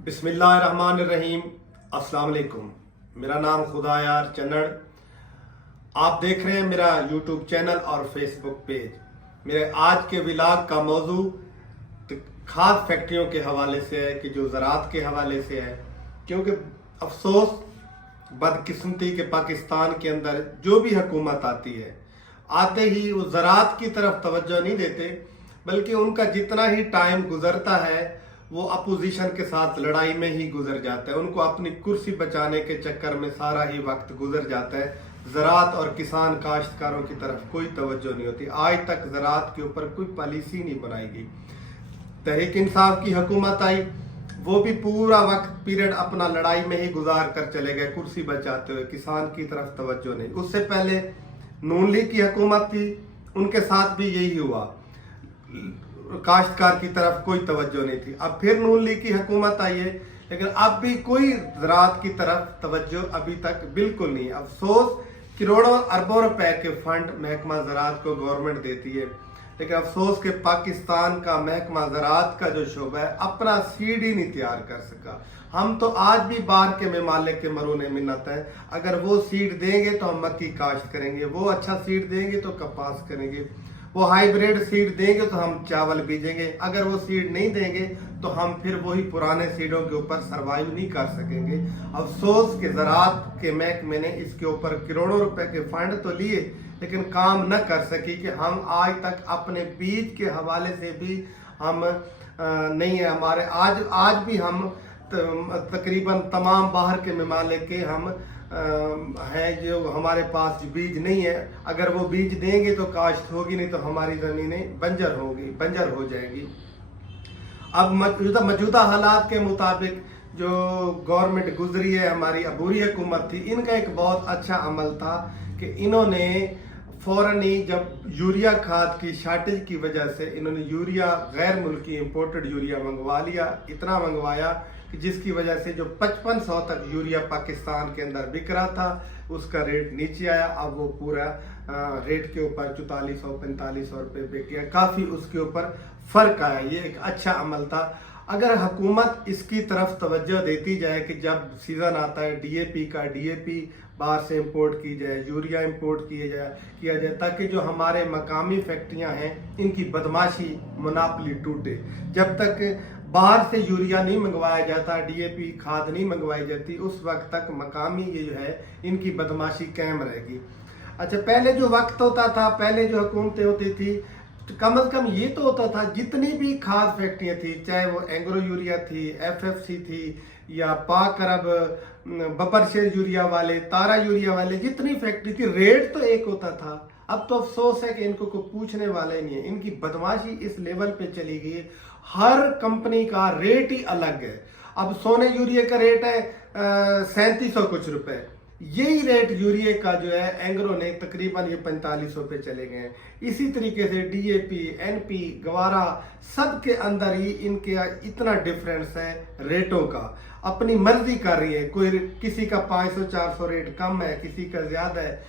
बिस्मिल्लाहिर्रहमानिर्रहीम। अस्सलाम वालेकुम। मेरा नाम खुदायार चन्नड़। आप देख रहे हैं मेरा यूट्यूब चैनल और फेसबुक पेज। मेरे आज के व्लॉग का मौजू खाद फैक्ट्रियों के हवाले से है कि जो ज़राअत के हवाले से है, क्योंकि अफसोस बदकिस्मती के पाकिस्तान के अंदर जो भी हुकूमत आती है, आते ही वो ज़राअत की तरफ तवज्जो नहीं देते, बल्कि उनका जितना ही टाइम गुजरता है वो अपोजिशन के साथ लड़ाई में ही गुजर जाता है। उनको अपनी कुर्सी बचाने के चक्कर में सारा ही वक्त गुजर जाता है। ज़राअत और किसान काश्तकारों की तरफ कोई तवज्जो नहीं होती। आज तक ज़राअत के ऊपर कोई पॉलिसी नहीं बनाई गई। तहरीक इंसाफ की हुकूमत आई, वो भी पूरा वक्त पीरियड अपना लड़ाई में ही गुजार कर चले गए, कुर्सी बचाते हुए। किसान की तरफ तवज्जो नहीं। उससे पहले नून लीग की हुकूमत थी, उनके साथ भी यही हुआ, काश्तकार की तरफ कोई तवज्जो नहीं थी। अब फिर नून लीग की हुकूमत आई है, लेकिन अब भी कोई ज़राअत की तरफ तवज्जो अभी तक बिल्कुल नहीं। अफसोस करोड़ों अरबों रुपए के फंड महकमा ज़राअत को गवर्नमेंट देती है, लेकिन अफसोस के पाकिस्तान का महकमा ज़राअत का जो शोबा है अपना सीड ही नहीं तैयार कर सका। हम तो आज भी बाहर के ममालिक के मरूने मिन्नत है। अगर वो सीड देंगे तो हम मक्की काश्त करेंगे, वो अच्छा सीड देंगे तो कपास करेंगे, वो हाइब्रिड सीड देंगे तो हम चावल बीजेंगे। अगर वो सीड नहीं देंगे तो हम फिर वही पुराने सीडों के ऊपर सरवाइव नहीं कर सकेंगे। अफसोस के ज़राअत के महकमे ने इसके ऊपर करोड़ों रुपए के फंड तो लिए, लेकिन काम न कर सकी कि हम आज तक अपने बीज के हवाले से भी हम नहीं है। हमारे आज भी हम तकरीबन तमाम बाहर के ममालिक के हम हैं जो हमारे पास बीज नहीं है। अगर वो बीज देंगे तो काश्त होगी, नहीं तो हमारी ज़मीनें बंजर हो जाएगी। अब मौजूदा हालात के मुताबिक जो गवर्नमेंट गुजरी है, हमारी अबूरी हुकूमत थी, इनका एक बहुत अच्छा अमल था कि इन्होंने फ़ौरन ही जब यूरिया खाद की शार्टेज की वजह से इन्होंने यूरिया गैर मुल्की इंपोर्टेड यूरिया मंगवा लिया। इतना मंगवाया कि जिसकी वजह से जो 5500 तक यूरिया पाकिस्तान के अंदर बिक रहा था, उसका रेट नीचे आया। अब वो पूरा रेट के ऊपर 4400-4500 रुपये बिक गया। काफ़ी उसके ऊपर फ़र्क आया। ये एक अच्छा अमल था। अगर हुकूमत इसकी तरफ तवज्जो देती जाए कि जब सीज़न आता है डीएपी का, डीएपी बाहर से इंपोर्ट की जाए, यूरिया इंपोर्ट किया जाए, ताकि जो हमारे मकामी फैक्ट्रियां हैं इनकी बदमाशी मोनोपोली टूटे। जब तक बाहर से यूरिया नहीं मंगवाया जाता, डीएपी खाद नहीं मंगवाई जाती, उस वक्त तक मकामी ये जो है इनकी बदमाशी कायम रहेगी। अच्छा, पहले जो वक्त होता था, पहले जो हुकूमतें होती थी, तो कम से कम ये तो होता था जितनी भी खाद फैक्ट्रियाँ थी, चाहे वो एंग्रो यूरिया थी, एफएफसी थी, या पाक अरब बबरशेर यूरिया वाले, तारा यूरिया वाले, जितनी फैक्ट्री थी, रेट तो एक होता था। अब तो अफसोस है कि इनको कोई पूछने वाला ही नहीं है। इनकी बदमाशी इस लेवल पे चली गई है, हर कंपनी का रेट ही अलग है। अब सोने यूरिया का रेट है 3700 कुछ रुपए, यही रेट यूरिया का जो है एंग्रो ने तकरीबन ये 4500 पे चले गए हैं। इसी तरीके से डीएपी, एनपी, गवारा, सब के अंदर ही इनके इतना डिफरेंस है रेटों का। अपनी मर्जी कर रही है, कोई किसी का 500-400 रेट कम है, किसी का ज्यादा है।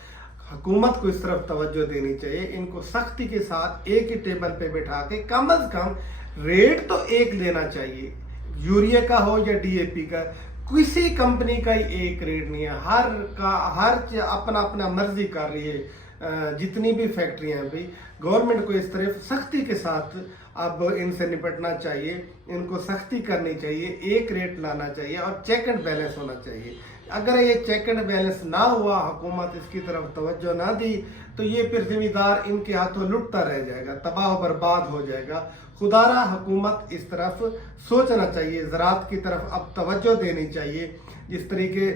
हुकूमत को इस तरफ तवज्जो देनी चाहिए। इनको सख्ती के साथ एक ही टेबल पे बैठा के कम से कम रेट तो एक लेना चाहिए, यूरिया का हो या डीएपी का। किसी कंपनी का ही एक रेट नहीं है, हर अपना अपना मर्जी कर रही है। जितनी भी फैक्ट्रियां हैं भाई, गवर्नमेंट को इस तरफ सख्ती के साथ अब इनसे निपटना चाहिए, इनको सख्ती करनी चाहिए, एक रेट लाना चाहिए और चेक एंड बैलेंस होना चाहिए। अगर ये चेक एंड बैलेंस ना हुआ, हुकूमत इसकी तरफ तवज्जो ना दी, तो ये फिर जिम्मेदार इनके हाथों लुटता रह जाएगा, तबाह बर्बाद हो जाएगा। खुदारा हुकूमत इस तरफ सोचना चाहिए, ज़राअत की तरफ अब तवज्जो देनी चाहिए। जिस तरीके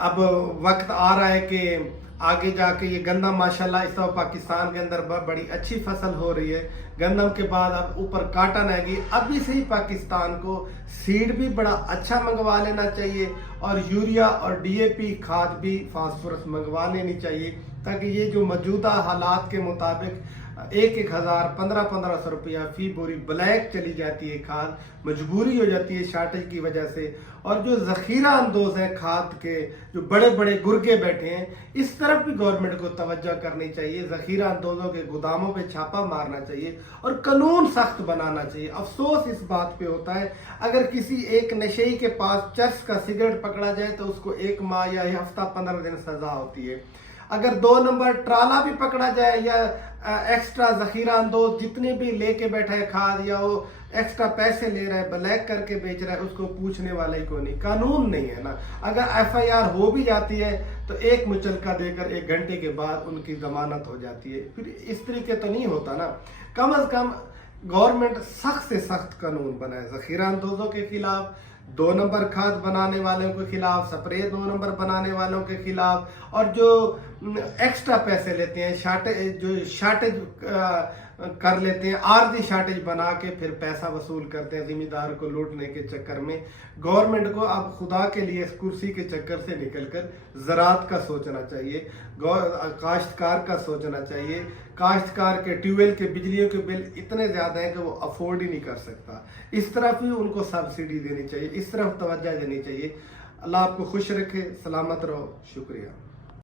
अब वक्त आ रहा है कि आगे जाके ये गंदम माशाल्लाह इस तरह पाकिस्तान के अंदर बड़ी अच्छी फसल हो रही है। गंदम के बाद अब ऊपर काटन आएगी। अभी से ही पाकिस्तान को सीड भी बड़ा अच्छा मंगवा लेना चाहिए और यूरिया और डीएपी खाद भी, फास्फोरस मंगवा लेनी चाहिए, ताकि ये जो मौजूदा हालात के मुताबिक एक हज़ार 1500 रुपया फी बोरी ब्लैक चली जाती है खाद, मजबूरी हो जाती है शार्टेज की वजह से। और जो ज़ख़ीरा अंदोज़ है खाद के, जो बड़े बड़े गुर्गे बैठे हैं, इस तरफ भी गवर्नमेंट को तवज्जो करनी चाहिए। ज़ख़ीरा अंदोज़ों के गोदामों पे छापा मारना चाहिए और कानून सख्त बनाना चाहिए। अफसोस इस बात पे होता है, अगर किसी एक नशेई के पास चर्स का सिगरेट पकड़ा जाए तो उसको 1 माह या हफ्ता 15 दिन सजा होती है। अगर 2 नंबर ट्राला भी पकड़ा जाए या एक्स्ट्रा ज़ख़ीरा अंदोज़ जितने भी लेके बैठा है खाद, या वो एक्स्ट्रा पैसे ले रहा है, ब्लैक करके बेच रहा है, उसको पूछने वाला ही कोई नहीं, कानून नहीं है ना। अगर FIR हो भी जाती है तो एक मुचलका देकर 1 घंटे के बाद उनकी जमानत हो जाती है। फिर इस तरीके तो नहीं होता ना। कम अज़ कम गवर्नमेंट सख्त से सख्त कानून बनाए ज़ख़ीरा अंदोज़ों के खिलाफ, 2 नंबर खाद बनाने वालों के खिलाफ, स्प्रे 2 नंबर बनाने वालों के खिलाफ, और जो एक्स्ट्रा पैसे लेते हैं, शार्टेज कर लेते हैं, आर्जी शार्टेज बना के फिर पैसा वसूल करते हैं जिम्मेदार को लूटने के चक्कर में। गवर्नमेंट को अब खुदा के लिए इस कुर्सी के चक्कर से निकलकर ज़राअत का सोचना चाहिए, काश्तकार का सोचना चाहिए। काश्तकार के ट्यूबवेल के बिजलियों के बिल इतने ज़्यादा हैं कि वो अफोर्ड ही नहीं कर सकता। इस तरफ भी उनको सब्सिडी देनी चाहिए, इस तरफ तवज्जो देनी चाहिए। अल्लाह आपको खुश रखे, सलामत रहो, शुक्रिया।